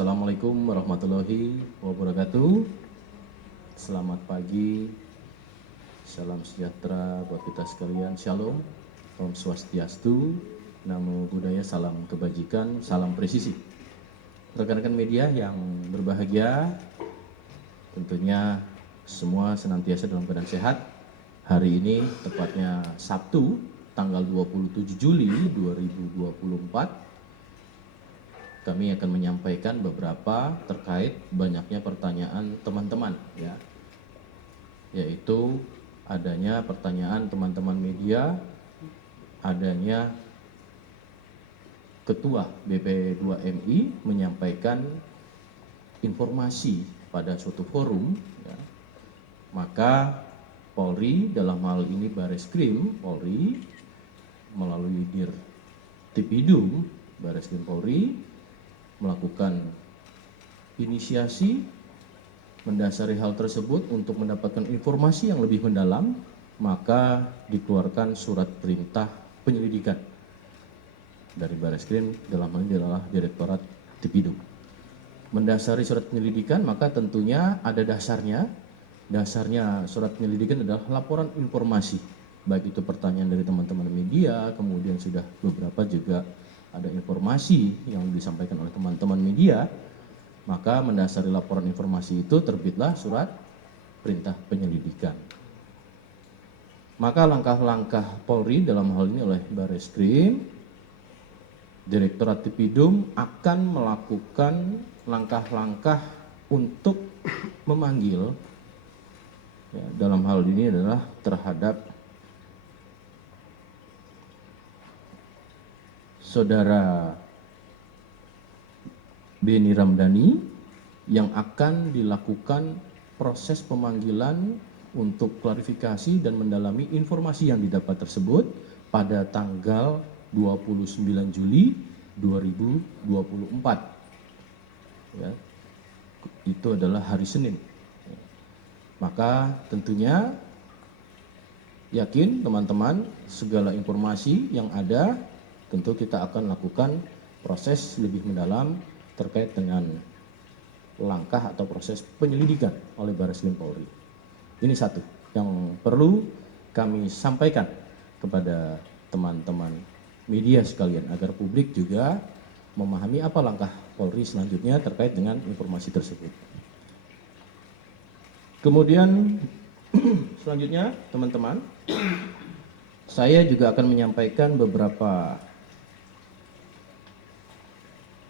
Assalamualaikum warahmatullahi wabarakatuh. Selamat pagi, salam sejahtera buat kita sekalian. Shalom, Om Swastiastu, Namo Buddhaya, salam kebajikan, salam presisi. Rekan-rekan media yang berbahagia, tentunya semua senantiasa dalam keadaan sehat. Hari ini tepatnya Sabtu, tanggal 27 Juli 2024. Kami akan menyampaikan beberapa terkait banyaknya pertanyaan teman-teman, ya, yaitu adanya pertanyaan teman-teman media, adanya Ketua BP2MI menyampaikan informasi pada suatu forum, ya, maka Polri, dalam hal ini Bareskrim Polri melalui Dirtipidum Bareskrim Polri melakukan inisiasi mendasari hal tersebut untuk mendapatkan informasi yang lebih mendalam, maka dikeluarkan surat perintah penyelidikan dari Bareskrim, dalam hal ini adalah Direktorat Tipidum. Mendasari surat penyelidikan, maka tentunya ada dasarnya. Dasarnya surat penyelidikan adalah laporan informasi, baik itu pertanyaan dari teman-teman media, kemudian sudah beberapa juga ada informasi yang disampaikan oleh teman-teman media, maka mendasari laporan informasi itu terbitlah surat perintah penyelidikan. Maka langkah-langkah Polri dalam hal ini oleh Bareskrim, Direktorat Tipidum akan melakukan langkah-langkah untuk memanggil, ya, dalam hal ini adalah terhadap Saudara Beni Ramdhani yang akan dilakukan proses pemanggilan untuk klarifikasi dan mendalami informasi yang didapat tersebut pada tanggal 29 Juli 2024. Ya, itu adalah hari Senin. Maka tentunya yakin teman-teman segala informasi yang ada tentu kita akan lakukan proses lebih mendalam terkait dengan langkah atau proses penyelidikan oleh Bareskrim Polri. Ini satu yang perlu kami sampaikan kepada teman-teman media sekalian agar publik juga memahami apa langkah Polri selanjutnya terkait dengan informasi tersebut. Kemudian selanjutnya teman-teman, saya juga akan menyampaikan beberapa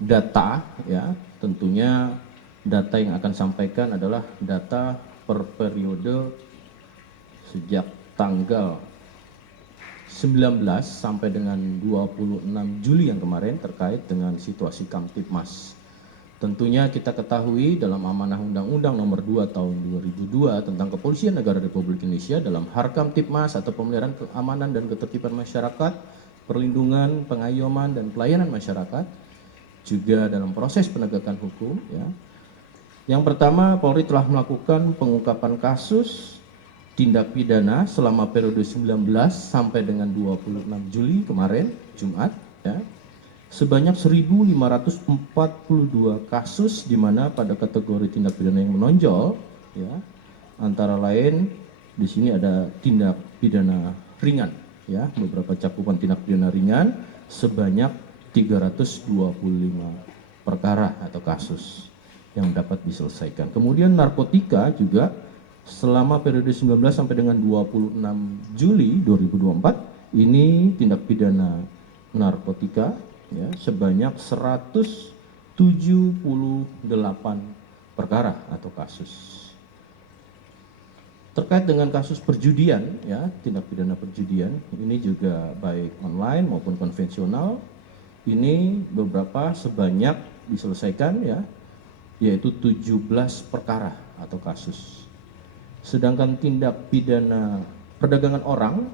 data, ya, tentunya data yang akan sampaikan adalah data per periode sejak tanggal 19 sampai dengan 26 Juli yang kemarin terkait dengan situasi Kamtipmas. Tentunya kita ketahui dalam amanah Undang-Undang Nomor 2 Tahun 2002 tentang Kepolisian Negara Republik Indonesia dalam Harkamtipmas atau pemeliharaan keamanan dan ketertiban masyarakat, perlindungan, pengayoman dan pelayanan masyarakat, juga dalam proses penegakan hukum, ya. Yang pertama, Polri telah melakukan pengungkapan kasus tindak pidana selama periode 19 sampai dengan 26 Juli kemarin, Jumat, ya, sebanyak 1.542 kasus, di mana pada kategori tindak pidana yang menonjol, ya, antara lain di sini ada tindak pidana ringan, ya, beberapa cakupan tindak pidana ringan sebanyak 325 perkara atau kasus yang dapat diselesaikan. Kemudian narkotika juga selama periode 19 sampai dengan 26 Juli 2024 ini tindak pidana narkotika, ya, sebanyak 178 perkara atau kasus. Terkait dengan kasus perjudian, ya, tindak pidana perjudian ini juga baik online maupun konvensional, ini beberapa sebanyak diselesaikan, ya, yaitu 17 perkara atau kasus. Sedangkan tindak pidana perdagangan orang,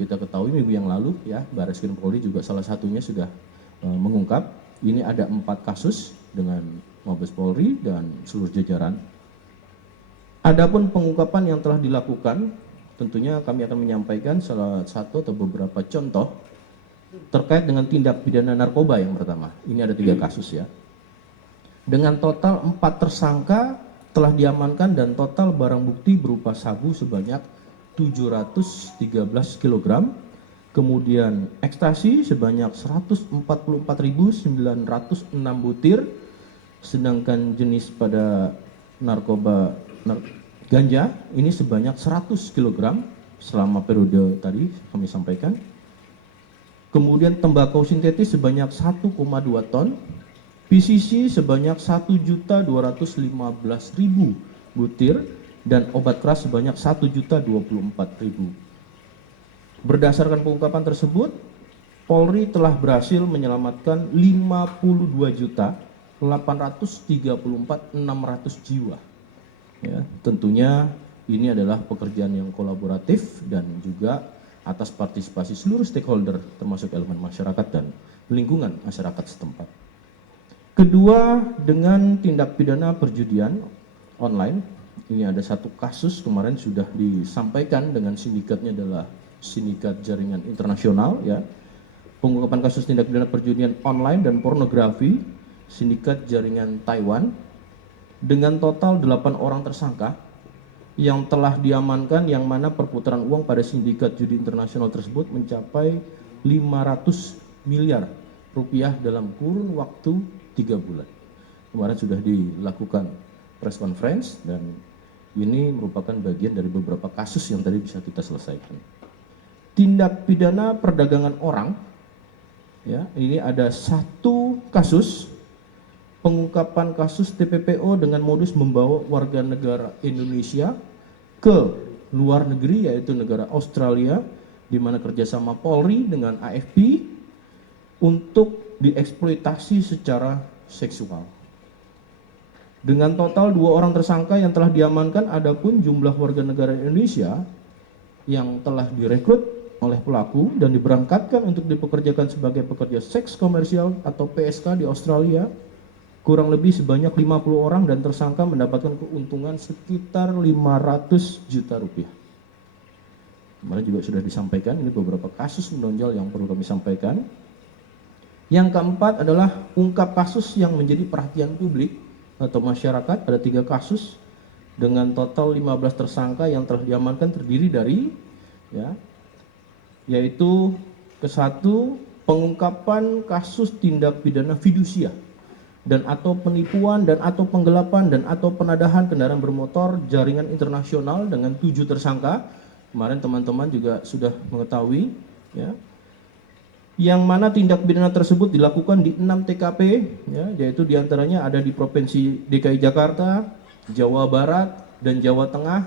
kita ketahui minggu yang lalu, ya, Bareskrim Polri juga salah satunya sudah mengungkap, ini ada 4 kasus dengan Mabes Polri dan seluruh jajaran. Adapun pengungkapan yang telah dilakukan, tentunya kami akan menyampaikan salah satu atau beberapa contoh terkait dengan tindak pidana narkoba yang pertama. Ini ada 3 kasus, ya. Dengan total 4 tersangka telah diamankan dan total barang bukti berupa sabu sebanyak 713 kg, kemudian ekstasi sebanyak 144.906 butir, sedangkan jenis pada narkoba ganja ini sebanyak 100 kg selama periode tadi kami sampaikan. Kemudian tembakau sintetis sebanyak 1,2 ton, PCC sebanyak 1.215.000 butir, dan obat keras sebanyak 1.024.000. Berdasarkan pengungkapan tersebut, Polri telah berhasil menyelamatkan 52.834.600 jiwa. Ya, tentunya ini adalah pekerjaan yang kolaboratif dan juga atas partisipasi seluruh stakeholder termasuk elemen masyarakat dan lingkungan masyarakat setempat. Kedua, dengan tindak pidana perjudian online, ini ada satu kasus kemarin sudah disampaikan dengan sindikatnya adalah sindikat jaringan internasional, ya. Pengungkapan kasus tindak pidana perjudian online dan pornografi, sindikat jaringan Taiwan, dengan total 8 orang tersangka yang telah diamankan, yang mana perputaran uang pada sindikat judi internasional tersebut mencapai 500 miliar rupiah dalam kurun waktu 3 bulan. Kemarin sudah dilakukan press conference dan ini merupakan bagian dari beberapa kasus yang tadi bisa kita selesaikan. Tindak pidana perdagangan orang, ya, ini ada satu kasus pengungkapan kasus TPPO dengan modus membawa warga negara Indonesia ke luar negeri, yaitu negara Australia, di mana kerjasama Polri dengan AFP untuk dieksploitasi secara seksual. Dengan total 2 orang tersangka yang telah diamankan, adapun jumlah warga negara Indonesia yang telah direkrut oleh pelaku dan diberangkatkan untuk dipekerjakan sebagai pekerja seks komersial atau PSK di Australia kurang lebih sebanyak 50 orang dan tersangka mendapatkan keuntungan sekitar 500 juta rupiah. Kemarin juga sudah disampaikan, ini beberapa kasus menonjol yang perlu kami sampaikan. Yang keempat adalah ungkap kasus yang menjadi perhatian publik atau masyarakat. Ada 3 kasus dengan total 15 tersangka yang telah diamankan, terdiri dari, ya, yaitu ke-1 pengungkapan kasus tindak pidana fidusia dan atau penipuan dan atau penggelapan dan atau penadahan kendaraan bermotor jaringan internasional dengan 7 tersangka. Kemarin teman-teman juga sudah mengetahui, ya, yang mana tindak pidana tersebut dilakukan di 6 TKP, ya, yaitu diantaranya ada di Provinsi DKI Jakarta, Jawa Barat, dan Jawa Tengah.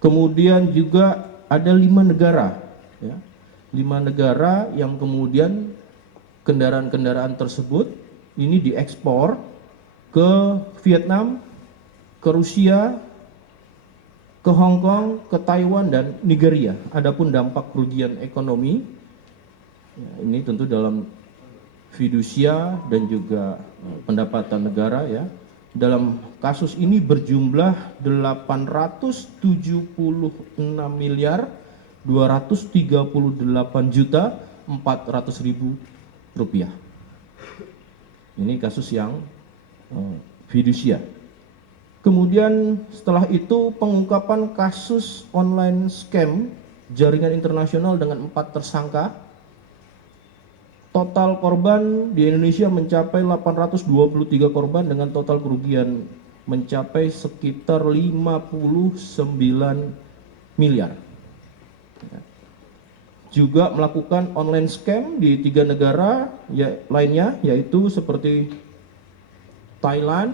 Kemudian juga ada 5 negara, ya, 5 negara yang kemudian kendaraan-kendaraan tersebut ini diekspor ke Vietnam, ke Rusia, ke Hong Kong, ke Taiwan, dan Nigeria. Adapun dampak kerugian ekonomi, ya, ini tentu dalam fidusia dan juga pendapatan negara, ya. Dalam kasus ini berjumlah 876 miliar 238 juta 400 ribu rupiah. Ini kasus yang fidusia. Kemudian setelah itu pengungkapan kasus online scam jaringan internasional dengan 4 tersangka. Total korban di Indonesia mencapai 823 korban dengan total kerugian mencapai sekitar 59 miliar. Juga melakukan online scam di 3 negara lainnya, yaitu seperti Thailand,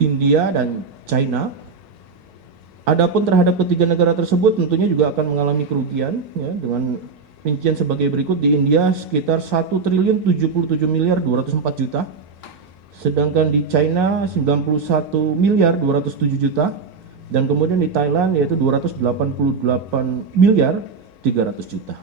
India, dan China. Adapun terhadap ketiga negara tersebut tentunya juga akan mengalami kerugian, ya, dengan rincian sebagai berikut. Di India sekitar 1.077.204 juta, sedangkan di China 91.207 juta, dan kemudian di Thailand yaitu 288.300 juta.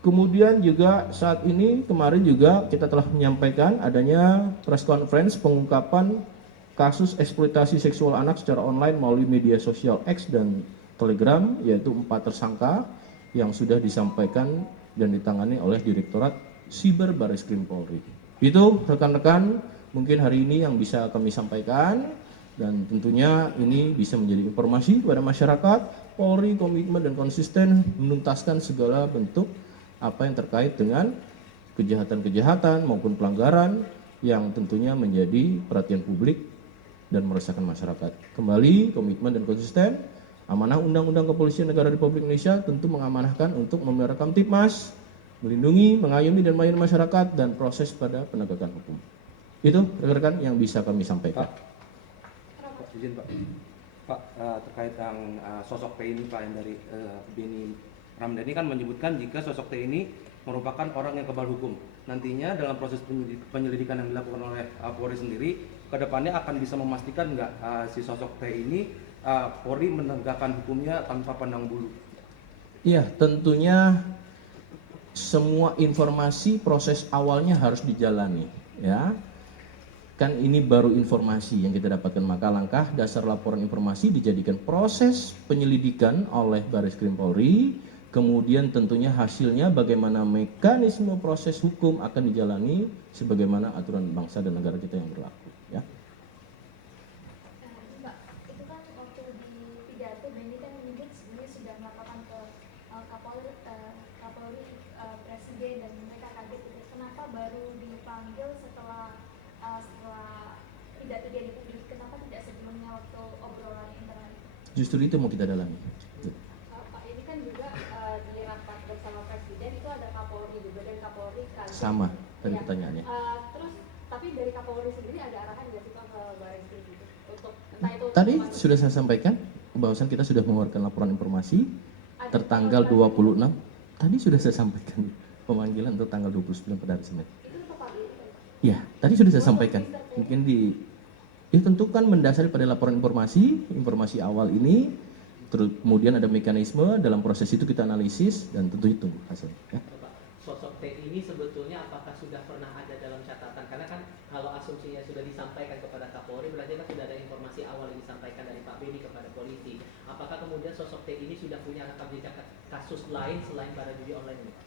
Kemudian juga saat ini, kemarin juga kita telah menyampaikan adanya press conference pengungkapan kasus eksploitasi seksual anak secara online melalui media sosial X dan Telegram, yaitu 4 tersangka yang sudah disampaikan dan ditangani oleh Direktorat Siber Bareskrim Polri. Itu rekan-rekan mungkin hari ini yang bisa kami sampaikan, dan tentunya ini bisa menjadi informasi kepada masyarakat. Polri komitmen dan konsisten menuntaskan segala bentuk apa yang terkait dengan kejahatan-kejahatan maupun pelanggaran yang tentunya menjadi perhatian publik dan meresahkan masyarakat. Kembali komitmen dan konsisten, amanah Undang-Undang Kepolisian Negara Republik Indonesia tentu mengamanahkan untuk memelihara Kamtibmas, melindungi, mengayomi dan melayani masyarakat dan proses pada penegakan hukum. Itu rekan-rekan yang bisa kami sampaikan. Pak, izin Pak. Pak, terkait yang sosok T ini Pak, yang dari Beni Ramdhani kan menyebutkan jika sosok T ini merupakan orang yang kebal hukum. Nantinya dalam proses penyelidikan yang dilakukan oleh Polri sendiri, kedepannya akan bisa memastikan nggak si sosok T ini Polri menegakkan hukumnya tanpa pandang bulu? Iya, tentunya semua informasi proses awalnya harus dijalani, ya. Kan ini baru informasi yang kita dapatkan, maka langkah dasar laporan informasi dijadikan proses penyelidikan oleh Bareskrim Polri, kemudian tentunya hasilnya bagaimana mekanisme proses hukum akan dijalani sebagaimana aturan bangsa dan negara kita yang berlaku, ya. Mbak, itu kan waktu di pidato Beni kan menyebut sebenarnya sudah melaporkan ke Kapolri, Presiden, dan mereka kaget gitu. Kenapa baru dipanggil setelah pidato dia di publik? Kenapa tidak sebelumnya waktu obrolan internal? Justru itu mau kita dalami. Pak, ini kan juga di rapat bersama Presiden itu ada Kapolri juga, dan Kapolri kaget. Sama tadi Ya. pertanyaannya. Terus tapi dari Kapolri sendiri ada arahan nggak sih Pak ke Bareskrim gitu untuk entah itu Tadi sudah saya sampaikan bahwasan kita sudah mengeluarkan laporan informasi tertanggal 26. Tadi sudah saya sampaikan pemanggilan untuk tanggal 29 pada hari Senin. itu untuk Pak Beni kan? Ya, tadi sudah saya sampaikan. Mungkin ditentukan mendasari pada laporan informasi awal ini, terus kemudian ada mekanisme dalam proses itu kita analisis dan tentu itu hasil. Ya. Pak, sosok T ini sebetulnya apakah sudah pernah ada dalam catatan? Karena kan kalau asumsinya sudah disampaikan kepada Kapolri, berarti kan sudah ada informasi awal yang disampaikan dari Pak Beni kepada polisi. Apakah kemudian sosok T ini sudah punya rekam jejak kasus lain selain pada judi online ini, Pak?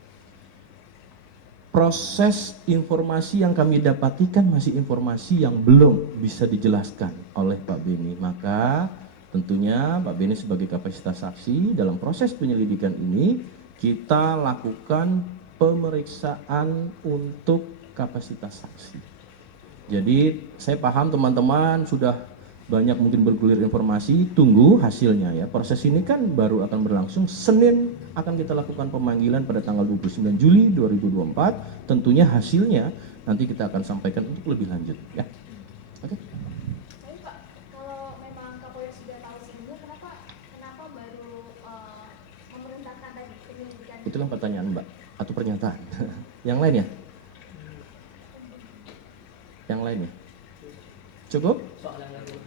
Proses informasi yang kami dapati kan masih informasi yang belum bisa dijelaskan oleh Pak Beni. Maka tentunya Pak Beni sebagai kapasitas saksi dalam proses penyelidikan ini kita lakukan pemeriksaan untuk kapasitas saksi. Jadi saya paham teman-teman sudah banyak mungkin bergulir informasi, tunggu hasilnya ya. Proses ini kan baru akan berlangsung. Senin akan kita lakukan pemanggilan pada tanggal 29 Juli 2024. Tentunya hasilnya nanti kita akan sampaikan untuk lebih lanjut ya. Oke. Tapi Pak, kalau memang Kapolri sudah tahu sebelumnya, kenapa baru memerintahkan tadi penyelidikan? Itu kan pertanyaan Mbak atau pernyataan. Yang lain ya? Yang lain ya? Cukup? Soal yang lain dulu.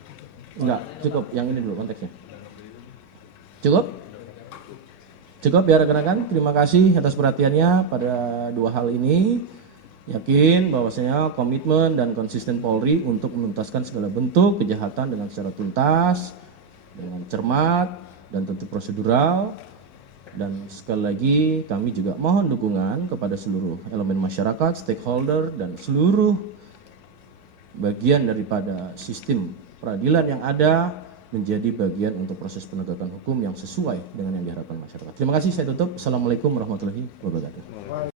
Enggak, cukup. Yang ini dulu konteksnya. Cukup? Cukup ya rekan-rekan. Terima kasih atas perhatiannya pada dua hal ini. Yakin bahwasanya komitmen dan konsisten Polri untuk menuntaskan segala bentuk kejahatan dengan secara tuntas, dengan cermat dan tentu prosedural. Dan sekali lagi kami juga mohon dukungan kepada seluruh elemen masyarakat, stakeholder, dan seluruh bagian daripada sistem peradilan yang ada menjadi bagian untuk proses penegakan hukum yang sesuai dengan yang diharapkan masyarakat. Terima kasih, saya tutup. Assalamualaikum warahmatullahi wabarakatuh.